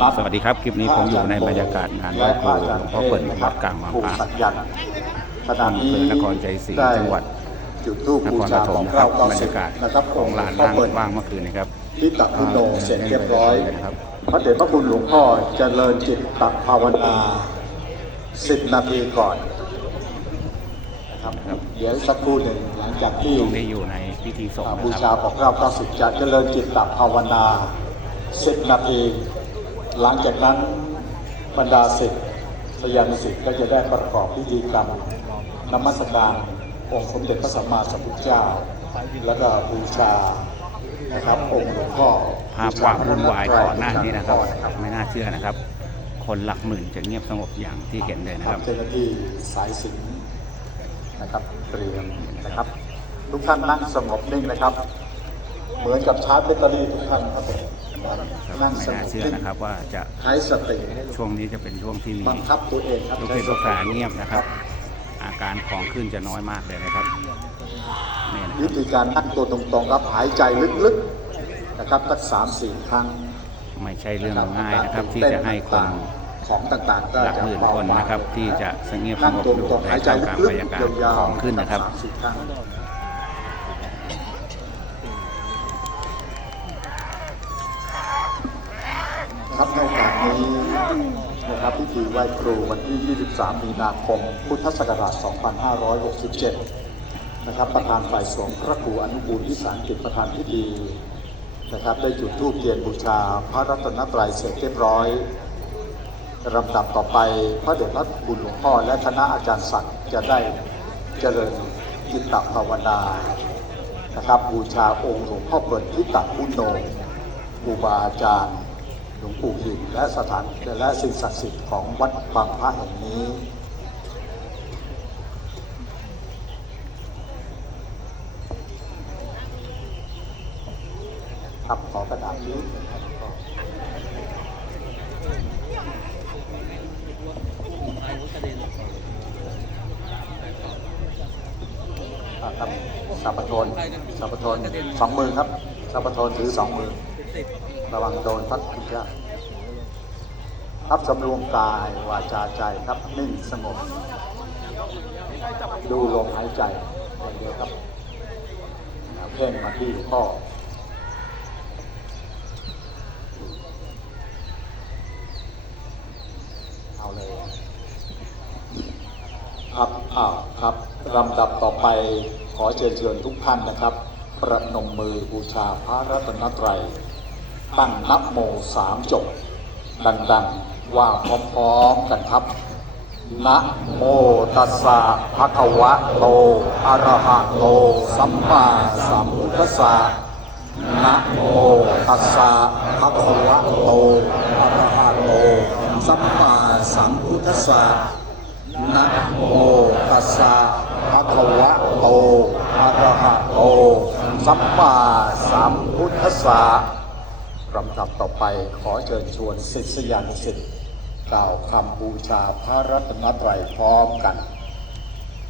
นัดสวัสดีครับ คลิปนี้ผมอยู่ในบรรยากาศงานไหว้ครูหลวงพ่อเปิ่นวัดกลางบางปลูปลาสักยันต์ขณะนี้อำเภอนครชัยศรีได้จังหวัดจุดทูปนบูครปชาฐขมองนะครับเราบรรยากาศนะครับของลานพ่อนั่งเปิดว่างเมื่อคืนนะครับที่ตักพุโนเสร็จเรียบร้อยนะครับพระเดชพระคุณหลวงพ่อเจริญจิตตภาวนาสิบนาทีก่อนนะครับครับเดี๋ยวสักครู่หนึ่งหลังจากที่ตรงนี้อยู่ในพิธีสงฆ์บูนะคชารับของเราเก้าสิบจะเจริญจิตตภาวนาสิบนาที หลังจากนั้นบรรดาศิษย์สยานุศิษย์ก็จะได้ประกอบพิธีกรรมนมัสการองค์สมเด็จพระสัมมาสัมพุทธเจ้า แล้วก็บูชานะครับองค์หลวงพ่อภาพความวุ่นวายก่อนหน้านี้นะครับ ไม่น่าเชื่อนะครับ คนหลักหมื่นจะเงียบสงบอย่างที่เห็นเลยนะคครัรับบเจ้าหน้าที่สายสิญจนนะครับเตรียมนะครับ ทุกท่านนั่งสงบนิ่งนะครับ เหมือนกับชาร์จแบตเตอรี่ทุกท่านครับ ผมนั่งไม่สงน่าบเชื่อนิ่งนะครับว่าจะใช้สติช่วงนี้จะเป็นช่วงที่มีบังคับตัวเองครับลูกศิษย์ลูกหาเงียบนะครับ อาการของขึ้นจะน้อยมากเลยนะครับนี่นะควิรับธีการนั่งตัวตรงๆครับหายใจลึกๆนะครับสักสามสี่ครั้ง ไม่ใช่เรื่องง่ายนะครับที่จะให้คนของต่างๆก็หลักจะหมื่นเบาคนบางนะครับที่จะสงบสนั่งงบตัวอยู่ตรงในๆหายใจท่ามกลางลึบรกรยากาศๆยาวของขึ้นนะครับ สามสี่ครั้งครับในโอกาสนี้นะครับพิธีไหว้ครูวันที่ 23 มีนาคม พุทธศักราช 2567 นะครับ ประธานฝ่ายสงฆ์พระครูอนุบูลวิสารกิจประธานพิธีนะครับ ได้จุดธูปเทียนบูชาพระรัตนตรัยเสร็จเรียบร้อยลำดับต่อไปพระเดชพระคุณหลวงพ่อและคณะอาจารย์ศักดิ์จะได้เจริญจิตตภาวนานะครับบูชาองค์หลวงพ่อเปิดทิตาพุโนครูบาอาจารย์ หลวงปู่หินและสถานและสิ่งศักดิ์สิทธิ์ของวัดบางพระแห่งนี้ครับขอกระดาษนี้ครับสัพพทนสัพพทนสองมือครับสัพพทนถือสองมือ ระวังโดนพัดพิฆาตครับสำรวมกายวาจาใจครับนิ่งสงบ ดูลมหายใจอย่างเดียวครับเพ่งมาที่หลวงพ่อเอาเลยครับอ้าวครับลำดับต่อไปขอเชิญชิญทุกท่านนะครับ ประนมมือบูชาพระรัตนตรัย ตั้งนับโมสามจบ ดังๆ ว่าพร้อมๆกันครับ นะโมตัสสะภะคะวะโต อะระหะโต สัมมาสัมพุทธัสสะนะโมตัสสะภะคะวะโต อะระหะโต สัมมาสัมพุทธัสสะนะโมตัสสะภะคะวะโต อะระหะโต สัมมาสัมพุทธัสสะ ลำดับต่อไปขอเชิญชวนศิษยานุศิษย์กล่าวคำบูชาพระรัตนตรัยพร้อมกัน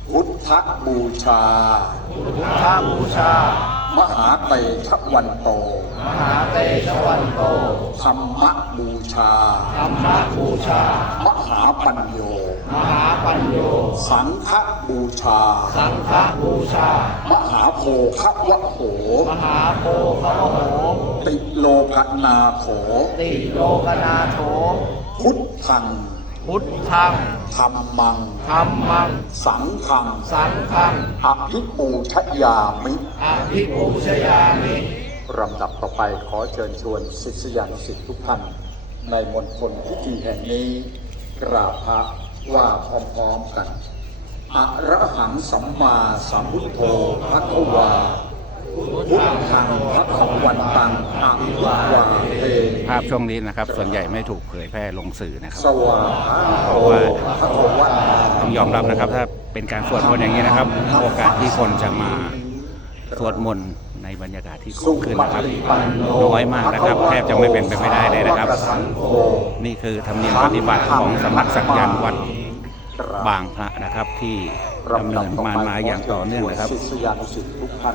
พุทธบูชา พุทธบูชา มหาเตชะวันโต มหาเตชะวันโต ธรรมบูชา ธรรมบูชา มหาปัญโย มหาปัญโย สังฆบูชา สังฆบูชา มหาโภควะโห มหาโพคาวโห ติโลก นาโถติโลกนาโถพุทธัง พุทธังธรรมัง ธรรมัง สังฆัง สังฆังอภิปูชยามิอภิปูชยามิลำดับต่อไปขอเชิญชวนศิษยานุศิษย์ทุกท่านในมณฑลพิธีแห่งนี้กราบพระว่าพร้อมๆกันอะระหังสัมมาสัมพุทโธพระควา พุทธังพระขวันตังอะวาวาเทภาพช่วงนี้นะครับ ส่วนใหญ่ไม่ถูกเผยแพร่ลงสื่อนะครับสวาโตพระควตาต้องยอมรับนะครับ ถ้าเป็นการสวดมนต์อย่างนี้นะครับ โอกาสที่คนจะมาสวดมนต์ในบรรยากาศที่คุ้มขึ้นนะครับน้อยมากนะครับ แทบจะไม่เป็นไปไม่ได้เลยนะครับ นี่คือธรรมเนียมปฏิบัติของสำนักสักยันต์วัดบางพระนะครับที่ ดำเนินมามาอย่างต่อเนื่องนะครับ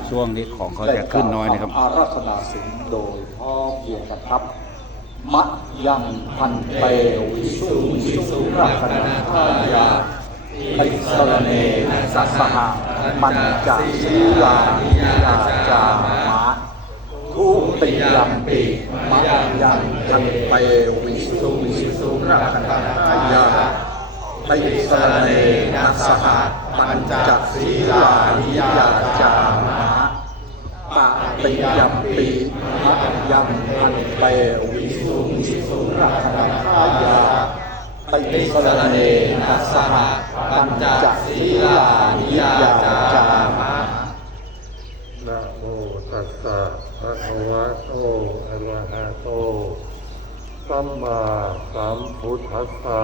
ช่วงนี้ของเขาจะขึ้นน้อยนะครับ อาราธนาศีลโดยพ่อเพียงกันครับ มะยังพันเตวิสุวิสุรักนันทายาติสรเนสัสหะปัญจศีลานิยาจามะทุติยัมปิมะยังพันเตวิสุวิสุรักนันทายา ติสรเนนะสหะปัญจศีลานิยาจามะปะติยัมปีมะยังพันเตวิสุวิสุรักนันทายาติสรเนนะสหปัญจศีลานิยาจามะนะโมตัสสะภะคะวะโตอะระหะโตสัมมาสัมพุทธัสสะ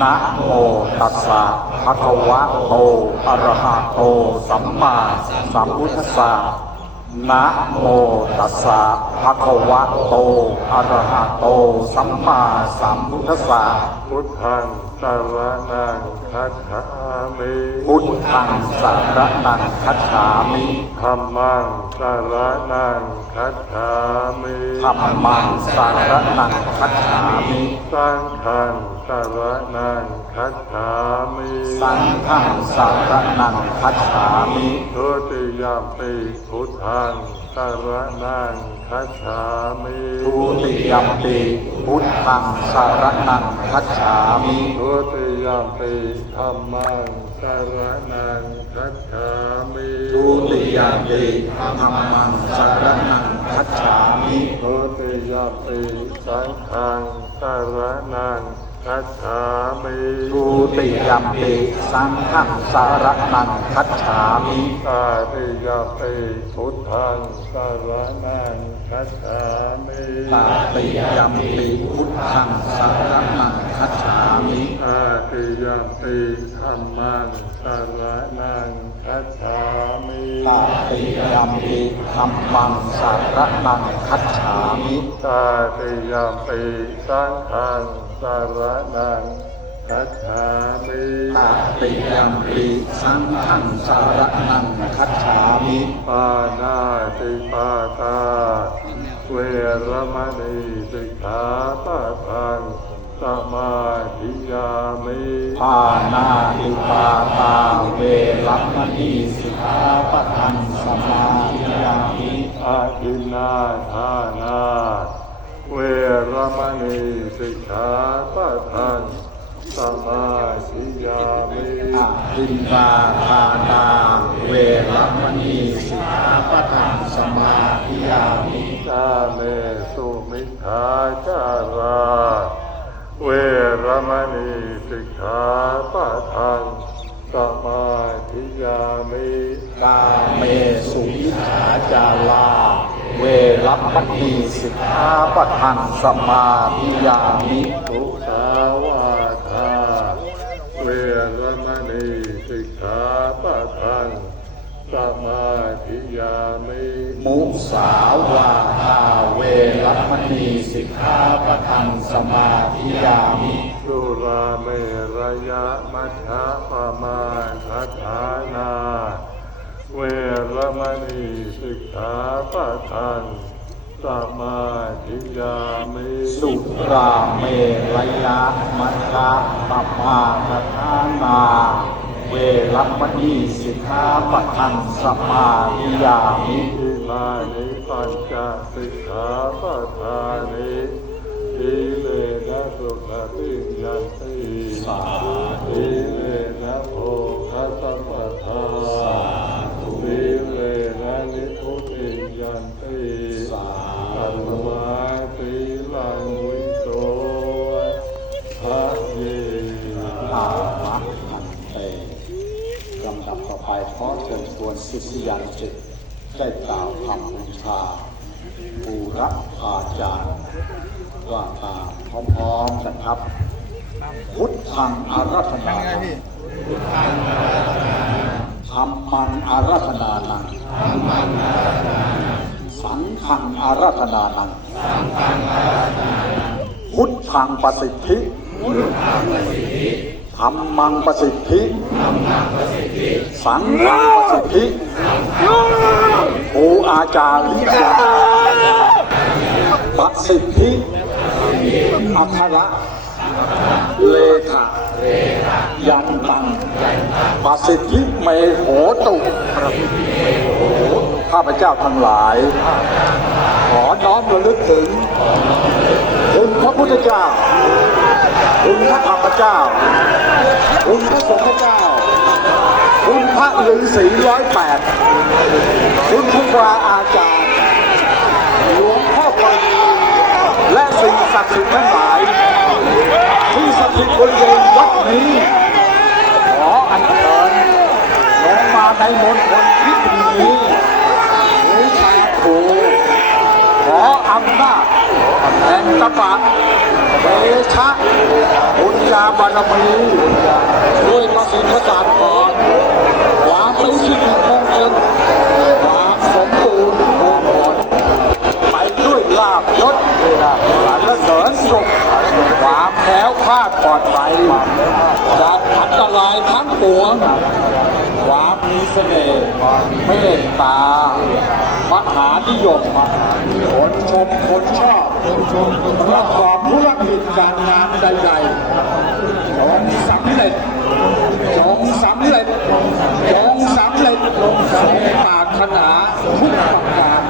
นะโมตัสสะภะคะวะโต อะระหะโต สัมมาสัมพุทธัสสะนะโมตัสสะภะคะวะโต อะระหะโต สัมมาสัมพุทธัสสะพุทธังสารนังคัจฉามิพุทธังสารนังคัจฉามิธัมมังสารนังคัจฉามิธัมมังสารนังคัจฉามิ สังฆัง สารนังคัจฉามิสังฆังสารนังคัจฉามิทุติยมปิพุทธังสารนังคัจฉามิทุติยัมปิพุทธังสารนังคัจฉามิทุติยมปิธัมมังสารนังคัจฉามิทุติยัมปิธัมมังสารนังคัจฉามิทุติยมปิสังฆังสารนัง คัจฉามิทุติยัมปิสังฆังสารนังคัจฉามิตาติยมปิพุทธังสารนังคัจฉามิตาติยัมปิพุทธังสารนังคัจฉามิอาติยมปิธัมมังสารนังคัจฉามิตาติยัมปิธัมมังสารนังคัจฉามิตาติยมปิสังฆัง สารนังคัจฉามิตาติยัมปิสังฆังสารนังคัจฉามิปานาติปาตา เวรมณีสิกขาปะทังสมาธิยามิปานาติปาตา เวรัมณีสิกขาปะทังสมาธิยามิอาทินนาทานา เวรมณีสิกขาปะทังสมาธิยามิอะทินนาทานาเวรัมณีสิกขาปะทังสมาธิยามิจาเมสุมิทธาจาราเวรมณีสิกขาปะทังสมาธิยามิกาเมสุวิชาจาลา เวรัมณีสิกขาปะทังสมาธิยามิทุสาวาทาเวรมณีสิกขาปะทังสมาธิยามิมุสาวาทาเวรัมณีสิกขาปะทังสมาธิยามิสุราเมรยะมัชฌะปมาทัฏฐานา เวรมณีสิกขาปะทังสมาธิยามิสุราเมรยะมัชฌะปมาทฐานา เวรัมณีสิกขาปะทังสมาธิยามิอิมานิปัญจสิกขาปะทานิอิเลนะสุขติยันติอิเขอเชิญชวนศิษยานุศิษย์ได้กล่าวคำบูชาบูรพอาจารย์ว่าตามพร้อมๆกันครับ พุทธังอาราธนานังธรรมังอาราธนานังสังฆังอาราธนานังพุทธังประสิทธิธรรมังประสิทธิ สังฆสิทธิครูอาจารย์ลิยาประสิทธิอัคระเลขายันตังประสิทธิเมโหตุข้าพเจ้าทั้งหลาย ขอน้อมระลึกถึงคุณพระพุทธเจ้าคุณพระธรรมเจ้าคุณพระสงฆ์เจ้า คุณพระฤาษีร้อยแปดคุณครูบาอาจารย์หลวงพ่อพรและสิ่งศักดิ์สิทธิ์ทั้งหลาย ที่สถิตบริเวณวัดนี้ขออัญเชิญลงมาในมณฑลพิธีนี้บูชาครูขออำนาจแห่งตบะเดชะบุญญาบารมีด้วยประสิทธิศาสตร์ ทั้งปวงความมีเสน่ห์เมตตามหานิยมคนชมคนชอบประกอบธุรกิจการงานใดๆจงสำเร็จจงสำเร็จจงสำเร็จลงสมปรารถนาทุกประการ